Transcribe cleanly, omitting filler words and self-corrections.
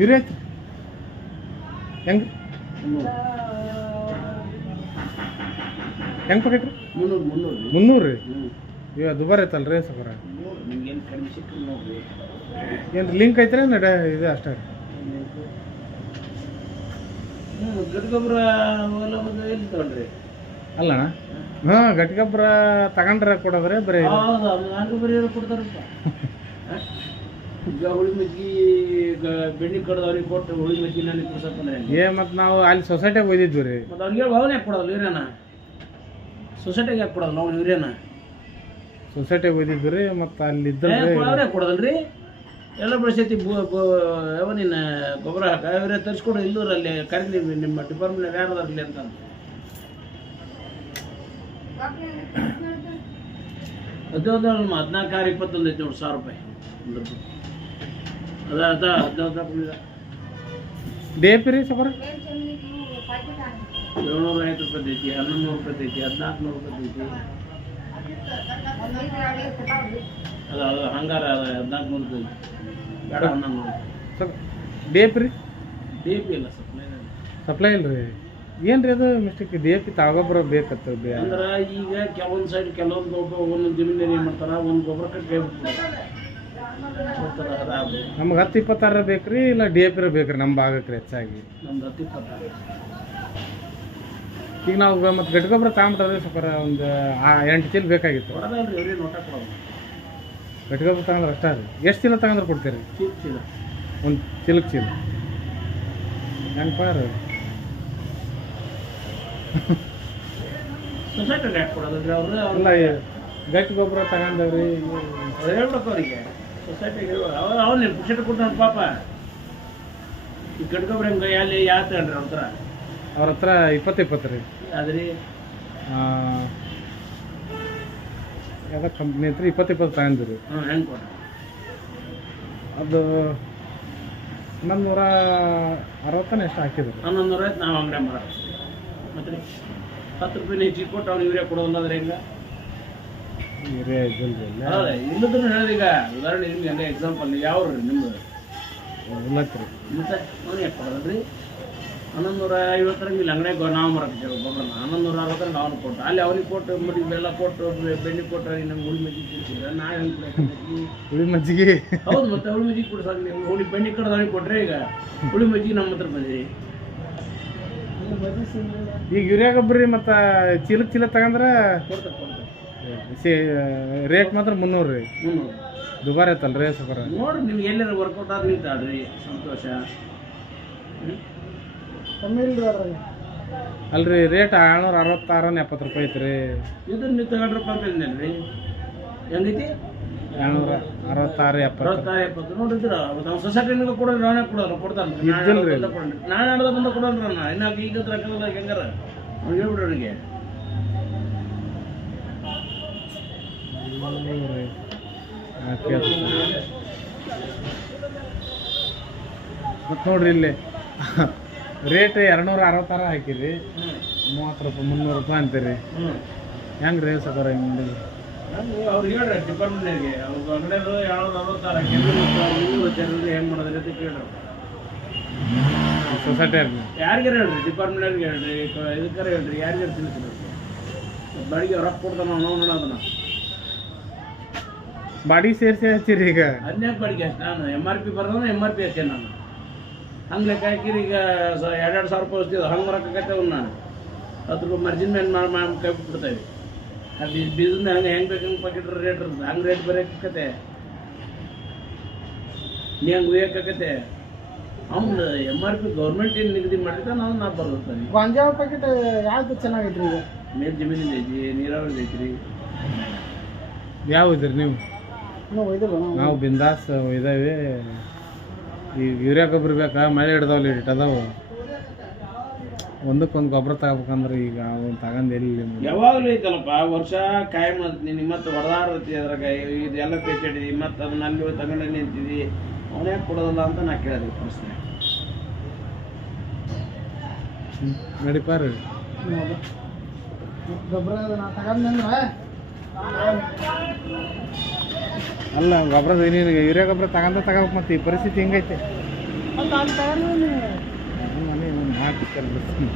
urea ಐತ್ರಿ ಹೆಂಗೆ ಹೆಂಗೆ ಪ್ಯಾಕೆಟ್ ರೀ 300 ರೀ ಇವಾಗ ದುಬಾರಿ ಐತಲ್ರಿ ಸಕರ ಏನು ಲಿಂಕ್ ಐತ್ರಿ ಇದು ಅಷ್ಟೇ ರೀ ಅಲ್ಲಣ್ಣ ಹಾಂ ಗಟ್ಟಿ ಗೊಬ್ಬರ ತಗೊಂಡ್ರೆ ಕೊಡೋದ್ರೆ ಬರೀ ಹುಳಿ ಮಜ್ಜಿಗೆ ಬೆಣ್ಣೆ ಕಡ್ದವ್ರಿಗೆ ಕೊಟ್ಟು ಹುಳಿ ಮಜ್ಜಿಗೆ ನನಗೆ ಕೊಡ್ಸಕ್ಕೆ ಮತ್ತು ನಾವು ಅಲ್ಲಿ ಸೊಸೈಟಿಗೆ ಒಯ್ದಿದ್ವಿ ರೀ ಮತ್ತು ಅವ್ನಿಗೆ ಅವನೇ ಯಾಕೆ ಕೊಡೋದು ಯೂರಿಯಾನ ಸೊಸೈಟಿಗೆ ಯಾಕೆ ಕೊಡೋದು ನಾವು ಯೂರಿಯಾನ ಸೊಸೈಟಿಗೆ ಒಯ್ದಿದ್ವಿ ರೀ ಮತ್ತು ಅಲ್ಲಿ ಅವರೇ ಕೊಡೋದಲ್ರಿ ಎಲ್ಲ ಬೆಳೆಸೈತಿ ಯಾವನಿನ ಗೊಬ್ಬರ ಹಾಕ ಯೂರಿಯಾ ತರಿಸ್ಕೊಡು ಇಲ್ಲೂರು ಅಲ್ಲಿ ಕರೀಲಿ ನಿಮ್ಮ ಡಿಪಾರ್ಟ್ಮೆಂಟ್ ಯಾರದಾರಲಿ ಅಂತ 14 21 ಐತಿ ನೋಡಿ ₹1000 ಅದ 14 ಡಿ ಎ ಪಿ ರೀ ಸಕರ ₹750 ಐತಿ ₹1100 ಐತಿ ₹1400 ಐತಿ ಅದ ಹಂಗಾರ ಅದ 1400 ಬೇಡ 1100 ಡಿ ಎ ಪಿ ರೀ ಡಿ ಎ ಪಿ ಇಲ್ಲ ಸಪ್ಲೈ ಇಲ್ಲ ರೀ ಏನು ರೀ ಅದು ಮಿಸ್ಟೇಕ್ ಡಿ ಎ ಪಿ ತಾಗೊಬ್ಬರ ಬೇಕತ್ತ ಅಂದ್ರೆ ಈಗ ಕೆಲವೊಂದು ಸೈಡ್ ಕೆಲವೊಂದು ಒಂದೊಂದು ಜಮೀನಲ್ಲಿ ಏನು ಮಾಡ್ತಾರೆ ಒಂದು ಗೊಬ್ಬರಕ್ಕೆ ಕೈ ನಮ್ಗೆ 10-26 ಬೇಕು ರೀ ಇಲ್ಲ ಡಿ ಎ ಪಿ ಬೇಕು ರೀ ನಮ್ಮ ಭಾಗಕ್ಕೆ ರೀ ಹೆಚ್ಚಾಗಿ ನಮ್ದು 10-26 ಈಗ ನಾವು ಮತ್ತು ಗಟ್ಟಿ ಗೊಬ್ಬರ ತಗೊಂಬಿಟ್ರೆ ಸ್ವಲ್ಪ ಒಂದು 8 ಚೀಲ ಬೇಕಾಗಿತ್ತು ಕೊಡೋದಲ್ರಿ ನೋಟ ಕೊಡೋದು ಗಟ್ಟಿ ಗೊಬ್ಬರ ತಗೊಂಡ್ರೆ ಅಷ್ಟೇ ರೀ ಎಷ್ಟು ಚೀಲ ತಗೊಂಡ್ರೆ ಕೊಡ್ತೀರಿ ಚೀಲ ಒಂದು ಚೀಲಕ್ಕೆ ಚೀಲ ಹೆಂಗಪ್ಪ ರೀ ಸೊಸೈಟಿಗೆ ಯಾಕೆ ಕೊಡೋದ್ರಿ ಅವರು ಅಲ್ಲ ಗಟ್ಟಿ ಗೊಬ್ಬರ ತಗೊಂಡವ್ರಿ ಹೇಳ್ಬೇಕು ಅವರಿಗೆ ಸೊಸೈಟಿಗೆ ಅವನ್ನ ಪುಕ್ಷಟ ಕೊಟ್ಟ ಪಾಪ ಈ ಗಟ್ಟಿ ಗೊಬ್ಬರ ಹೆಂಗೆ ಅಲ್ಲಿ ಯಾವ ತಗೊಂಡ್ರಿ ಅವ್ರ ಹತ್ರ 20 ರೀ ಅದ್ರಿ ಯಾವ್ದು ಕಂಪ್ನಿ ಹತ್ರ 20 ತಗೊಂಡ್ರಿ ಹೆಂಗೆ ಕೊಡ ಅದು 1160 ಎಷ್ಟು ಹಾಕಿದ್ರು 1100 ನಾವು ಅಂಗಡಿ ಮರ ಮತ್ತೆ ₹10 ಹೆಚ್ಚಿಗೆ ಕೊಟ್ಟು ಅವ್ನು ಯೂರಿಯಾ ಕೊಡೋದಿಲ್ಲ ಅಂದ್ರೆ ಹೆಂಗ ಯೂರಿಯಾ ಇದ್ದಿಲ್ಲ ಇಲ್ಲದನ್ನು ಹೇಳಿದೀಗ ಉದಾಹರಣೆ ನಿಮ್ಗೆ ಹಂಗೆ ಎಕ್ಸಾಂಪಲ್ ಯಾವ್ರಿ ನಿಮ್ದು ಇಲ್ಲತ್ರಿ ಮತ್ತೆ ಅವ್ನು ಯಾಕೆ ಕೊಡೋದ್ರಿ 1150 ಇಲ್ಲಿ ಅಂಗಡಿಯಾಗ ನಾವು ಮರಕ್ಕೆ ಗೊಬ್ಬರನ 1160 ಅವನು ಕೊಟ್ಟು ಅಲ್ಲಿ ಅವ್ರಿಗೆ ಕೊಟ್ಟು ಮಡಿ ಬೆಲ್ಲ ಕೊಟ್ಟು ಬೆಣ್ಣೆ ಕೊಟ್ಟು ನಮ್ಗೆ ಹುಳಿ ಮಜ್ಜಿಗೆ ತಿನ್ಸಿದ್ರೆ ನಾ ಹೆಂಗೆ ಹುಳಿ ಮಜ್ಜಿಗೆ ಹೌದು ಮತ್ತೆ ಹುಳಿ ಮಜ್ಜಿಗೆ ಕೊಡ್ಸಾಕ ನೀವು ಹುಳಿ ಬೆಣ್ಣೆ ಕಡ್ದು ಅವ್ನಿಗೆ ಕೊಟ್ಟರೆ ಈಗ ಹುಳಿ ಮಜ್ಜಿಗೆ ನಮ್ಮ ಹತ್ರ ಬಂದಿರಿ ಈಗ ಯೂರಿಯಾ ಗೊಬ್ಬರ ಮತ್ತು ಚೀಲ ತಗೊಂಡ್ರೆ ರೇಟ್ ಮಾತ್ರ 300 ರೀ ದುಬಾರಿ ಐತಲ್ರಿ ಸಕರ ನೋಡ್ರಿ ನಿಮ್ಗೆ ಎಲ್ಲಾರು ವರ್ಕೌಟ್ ಆದ್ರೆ ನಿಂತಾಡ್ರಿ ಸಂತೋಷ ಅಲ್ರಿ ರೇಟ್ 766-70 ಐತ್ರಿ ಇದನ್ನ ನೀವು ತಗೊಂಡ್ರಪ್ಪ ಅಂತಂದೇನ್ರಿ ಹೆಂಗೈತಿ 766-70 ನೋಡಿದ್ರ ನಾವು ಸೊಸೈಟಿನಾಗ ಕೊಡೋರು ನಾನೇ ಕೊಡ್ತಾನೆ ನಾಳೆ ನಡೆದ ಬಂದ ಕೊಡೋಲ್ರಿ ನಾನು ಇನ್ನು ಈಗ ಹಾಕಲ್ಲ ಹೆಂಗಾರ ಅವ್ನು ಹೇಳ್ಬಿಡ್ರಿ ಅವನಿಗೆ ಮತ್ತು ನೋಡ್ರಿ ಇಲ್ಲಿ ರೇಟ್ 266 ಹಾಕಿರಿ ₹30 ₹300 ಅಂತೀರಿ ಹೆಂಗೆ ರೀ ಸಕರ ಹಿಂಗೆ ಅವ್ರು ಹೇಳ್ರಿ ಡಿಪಾರ್ಟ್ಮೆಂಟ್ಗೆ ಅವ್ರು ಅಂಗಡಿಯವರು 766 ಹೆಂಗೆ ಮಾಡೋದ್ರಿ ಅಂತ ಕೇಳ್ರಿ ಸೊಸೈಟಿ ಯಾರಿಗಾರ ಹೇಳ್ರಿ ಡಿಪಾರ್ಟ್ಮೆಂಟ್ಗೆ ಹೇಳ್ರಿ ಇದಕ್ಕಾರ ಹೇಳ್ರಿ ಯಾರಿಗಾರ ತಿಳಿಸ್ರಿ ಬಾಡಿಗೆ ರೊಕ್ಕ ಕೊಡ್ತಾನ ನೋಡೋಣ ಅದನ್ನ ಬಾಡಿ ಸೇರಿಸಿ ಹಚ್ಚಿರಿ ಈಗ ಅದ್ನ್ಯಾಕೆ ಬಾಡಿಗೆ ಅಷ್ಟು ನಾನು MRP ಬರೋದ MRP ಹಚ್ಚೆ ನಾನು ಹಂಗೆ ಲೆಕ್ಕ ಹಾಕಿರಿ ಈಗ ₹2,000 ವಸ್ತಿದ್ದು ಹಂಗೆ ಬರೋಕ್ಕಾಗತ್ತೆ ಅವ್ನು ನಾನು ₹10 ಮರ್ಜಿನ್ ಮೇಲೆ ಮಾಡಿ ಕೈ ಬಿಟ್ಬಿಡ್ತೇವೆ ಅದು ಬೀಜದ ಹಂಗೆ ಹೆಂಗೆ ಬೇಕು ಹಂಗೆ ಪಾಕೆಟ್ ರೇಟ್ ಇರ್ತದೆ ಹಂಗೆ ರೇಟ್ ಬರೋಕ್ಕಾಗತ್ತೆ ನೀ ಹಂಗೆ ಉಯ್ಯೋಕ್ಕಾಗತ್ತೆ ಅವ್ನು MRP ಗೌರ್ಮೆಂಟ್ ಏನು ನಿಗದಿ ಮಾಡಿರ್ತಾನೆ ನಾವು ಬರ್ತೇನೆ ಗಾಂಜಾಳ ಪ್ಯಾಕೆಟ್ ಯಾವ್ದು ಚೆನ್ನಾಗೈತ್ರಿ ಈಗ ಮೇಲ್ ಜಮೀನಿಂದ ಐತಿ ನೀರಾವರಿ ಐತ್ರಿ ಯಾವ ಇದ್ರಿ ನೀವು ನಾವು ಬಿಂದಾಸ್ ಇದಾವೆ ಈ ಯೂರಿಯಾ ಗೊಬ್ಬರ ಬೇಕಾ ಮಳೆ ಹಿಡ್ದಾವಲ್ಲಿ ಅದಾವು ಒಂದಕ್ಕೊಂದು ಗೊಬ್ಬರ ತಗೋಬೇಕಂದ್ರೆ ಈಗ ಅವ್ನು ತಗೊಂಡು ಎಲ್ಲಿ ಯಾವಾಗಲೂ ಐತಲ್ಲಪ್ಪ ವರ್ಷ ಕಾಯಿ ಮಾಡ್ತೀನಿ ಮತ್ತೆ ಹೊಡೆದಾಡ್ತಿ ಅದ್ರಾಗ ಇದೆಲ್ಲ ಪೇಚಾಡಿದಿ ಮತ್ತೆ ಅದನ್ನ ಅಲ್ಲಿ ತಗೊಂಡು ನಿಂತಿದಿ ಅವನೇ ಕೊಡೋದಲ್ಲ ಅಂತ ನಾ ಕೇಳಿದೆ ಪ್ರಶ್ನೆ ನಡಿಪ ರೀ ಗೊಬ್ಬರ ನಾ ತಗೊಂಡ್ರೆ ಅಲ್ಲ ಗೊಬ್ಬರ ನೀನು ಯೂರಿಯಾ ಗೊಬ್ಬರ ತಗೊಂಡ್ರೆ ತಗೋಬೇಕು ಮತ್ತೆ ಈ ಪರಿಸ್ಥಿತಿ ಹೆಂಗೈತೆ ಮನೆ ಒಂದು ಹಾಕಿ ಕರ್ಬಿಡ್ತೀನಿ